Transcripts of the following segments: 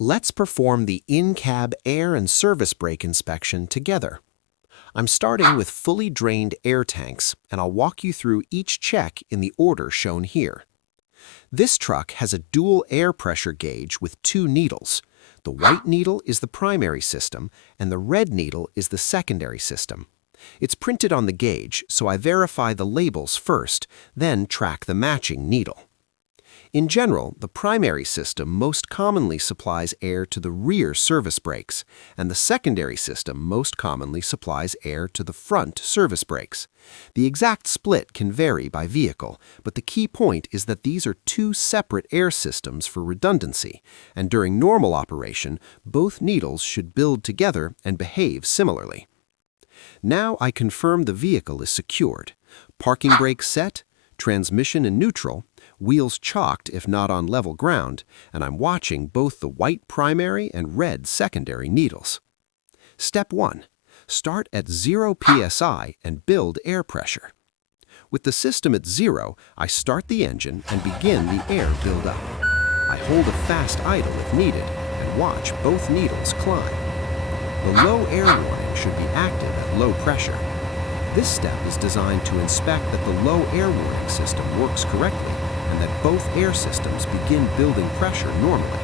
Let's perform the in-cab air and service brake inspection together. I'm starting with fully drained air tanks, and I'll walk you through each check in the order shown here. This truck has a dual air pressure gauge with two needles. The white needle is the primary system, and the red needle is the secondary system. It's printed on the gauge, so I verify the labels first, then track the matching needle. In general, the primary system most commonly supplies air to the rear service brakes, and the secondary system most commonly supplies air to the front service brakes. The exact split can vary by vehicle, but the key point is that these are two separate air systems for redundancy, and during normal operation, both needles should build together and behave similarly. Now I confirm the vehicle is secured. Parking brake set, transmission in neutral, wheels chalked if not on level ground, and I'm watching both the white primary and red secondary needles. Step 1. Start at 0 psi and build air pressure. With the system at 0, I start the engine and begin the air build-up. I hold a fast idle if needed and watch both needles climb. The low air warning should be active at low pressure. This step is designed to inspect that the low air warning system works correctly and that both air systems begin building pressure normally.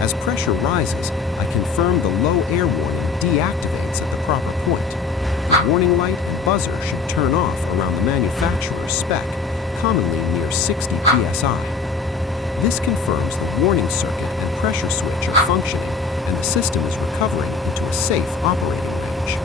As pressure rises, I confirm the low air warning deactivates at the proper point. The warning light and buzzer should turn off around the manufacturer's spec, commonly near 60 psi. This confirms the warning circuit and pressure switch are functioning, and the system is recovering into a safe operating range.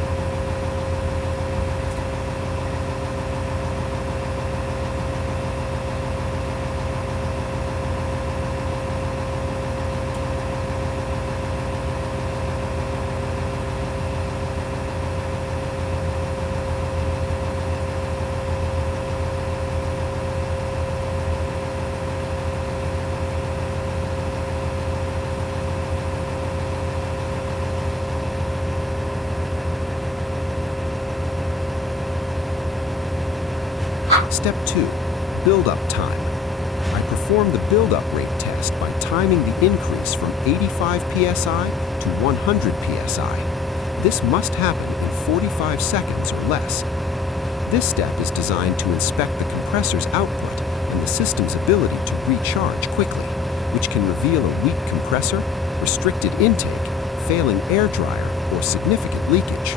Step 2. Build-up time. I perform the build-up rate test by timing the increase from 85 psi to 100 psi. This must happen in 45 seconds or less. This step is designed to inspect the compressor's output and the system's ability to recharge quickly, which can reveal a weak compressor, restricted intake, failing air dryer, or significant leakage.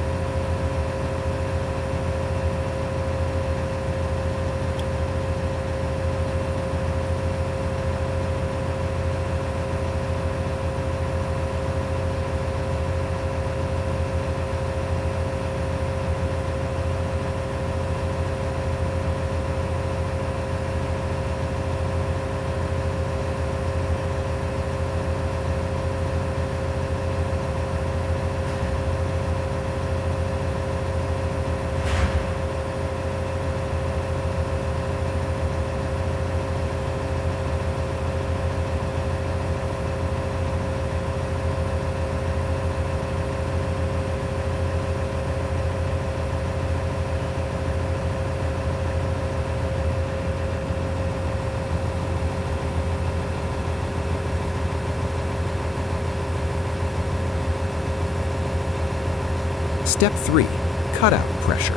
Step 3. Cutout pressure.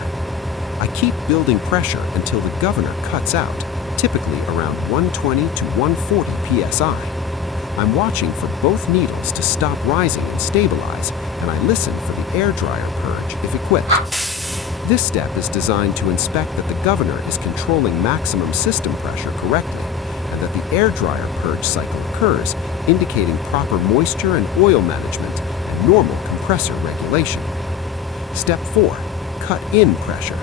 I keep building pressure until the governor cuts out, typically around 120 to 140 psi. I'm watching for both needles to stop rising and stabilize, and I listen for the air dryer purge if equipped. This step is designed to inspect that the governor is controlling maximum system pressure correctly, and that the air dryer purge cycle occurs, indicating proper moisture and oil management and normal compressor regulation. Step 4. Cut in pressure.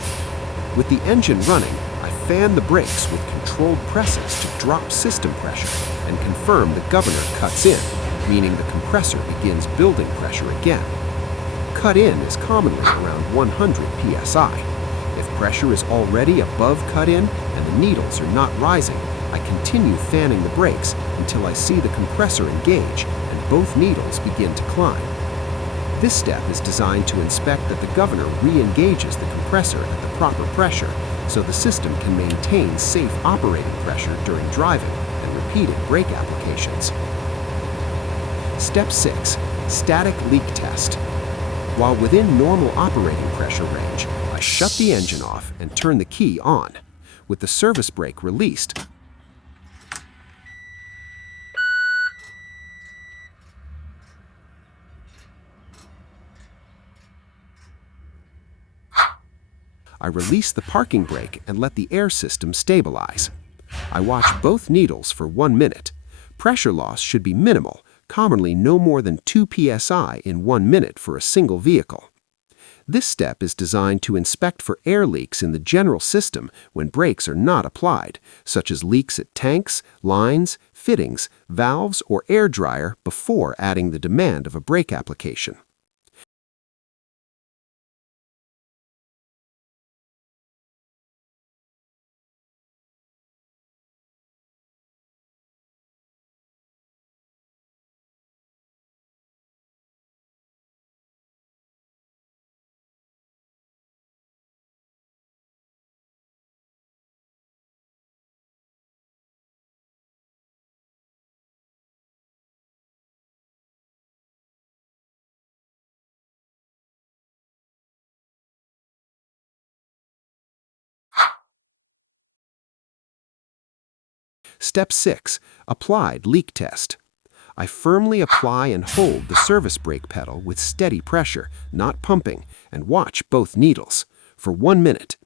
With the engine running, I fan the brakes with controlled presses to drop system pressure and confirm the governor cuts in, meaning the compressor begins building pressure again. Cut in is commonly around 100 psi. If pressure is already above cut in and the needles are not rising, I continue fanning the brakes until I see the compressor engage and both needles begin to climb. This step is designed to inspect that the governor re-engages the compressor at the proper pressure so the system can maintain safe operating pressure during driving and repeated brake applications. Step 6. Static leak test. While within normal operating pressure range, I shut the engine off and turn the key on. With the service brake released, I release the parking brake and let the air system stabilize. I watch both needles for 1 minute. Pressure loss should be minimal, commonly no more than 2 psi in 1 minute for a single vehicle. This step is designed to inspect for air leaks in the general system when brakes are not applied, such as leaks at tanks, lines, fittings, valves, or air dryer before adding the demand of a brake application. Step 6. Applied leak test. I firmly apply and hold the service brake pedal with steady pressure, not pumping, and watch both needles for 1 minute.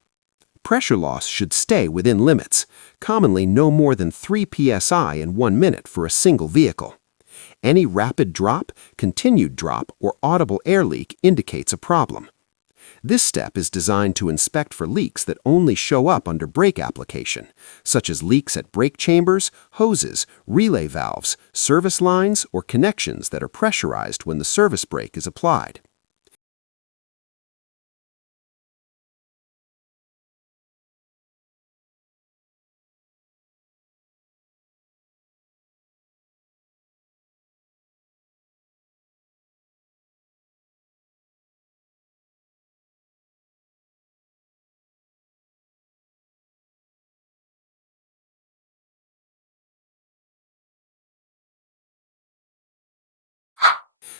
Pressure loss should stay within limits, commonly no more than 3 psi in 1 minute for a single vehicle. Any rapid drop, continued drop, or audible air leak indicates a problem. This step is designed to inspect for leaks that only show up under brake application, such as leaks at brake chambers, hoses, relay valves, service lines, or connections that are pressurized when the service brake is applied.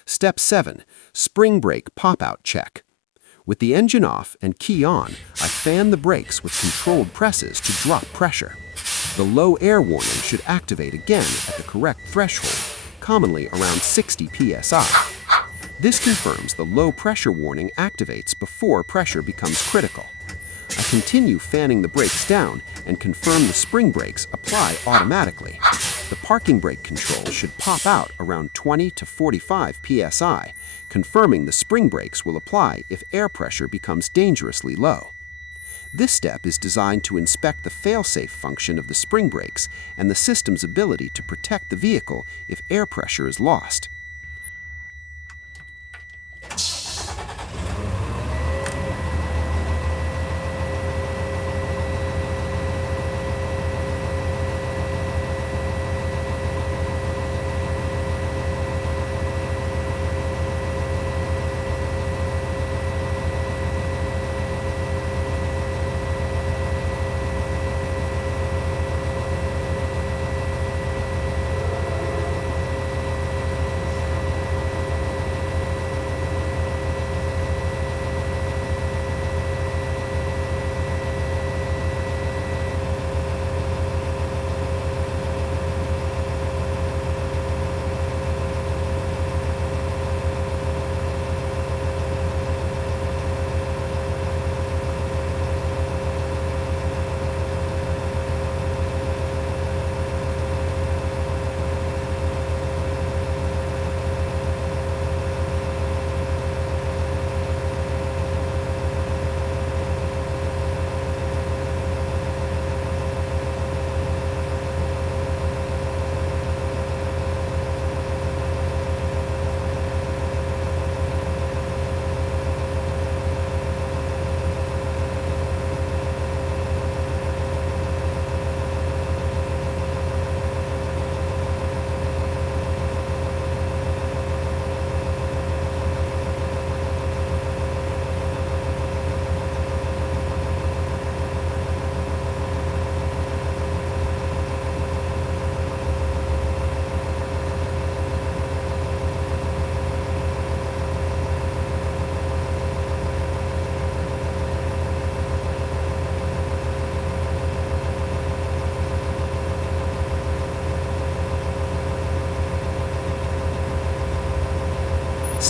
Step 7. Spring brake pop-out check. With the engine off and key on, I fan the brakes with controlled presses to drop pressure. The low air warning should activate again at the correct threshold, commonly around 60 psi. This confirms the low pressure warning activates before pressure becomes critical. I continue fanning the brakes down and confirm the spring brakes apply automatically. The parking brake control should pop out around 20 to 45 psi, confirming the spring brakes will apply if air pressure becomes dangerously low. This step is designed to inspect the fail-safe function of the spring brakes and the system's ability to protect the vehicle if air pressure is lost.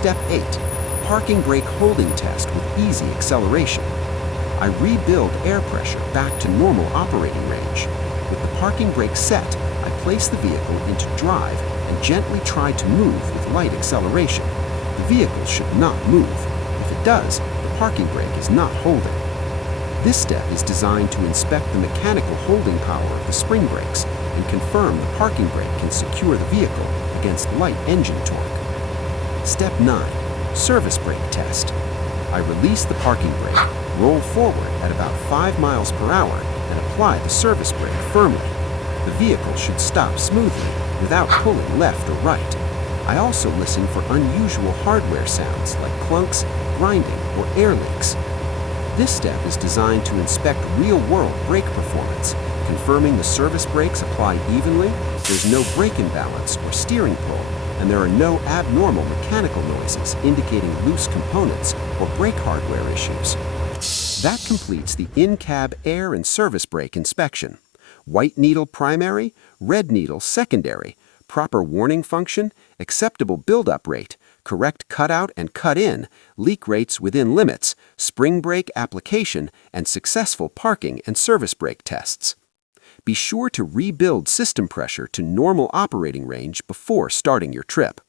Step 8. Parking brake holding test with easy acceleration. I rebuild air pressure back to normal operating range. With the parking brake set, I place the vehicle into drive and gently try to move with light acceleration. The vehicle should not move. If it does, the parking brake is not holding. This step is designed to inspect the mechanical holding power of the spring brakes and confirm the parking brake can secure the vehicle against light engine torque. Step 9. Service brake test. I release the parking brake, roll forward at about 5 miles per hour, and apply the service brake firmly. The vehicle should stop smoothly without pulling left or right. I also listen for unusual hardware sounds like clunks, grinding, or air leaks. This step is designed to inspect real-world brake performance, confirming the service brakes apply evenly, there's no brake imbalance or steering pull, and there are no abnormal mechanical noises indicating loose components or brake hardware issues. That completes the in-cab air and service brake inspection. White needle primary, red needle secondary, proper warning function, acceptable buildup rate, correct cutout and cut-in, leak rates within limits, spring brake application, and successful parking and service brake tests. Be sure to rebuild system pressure to normal operating range before starting your trip.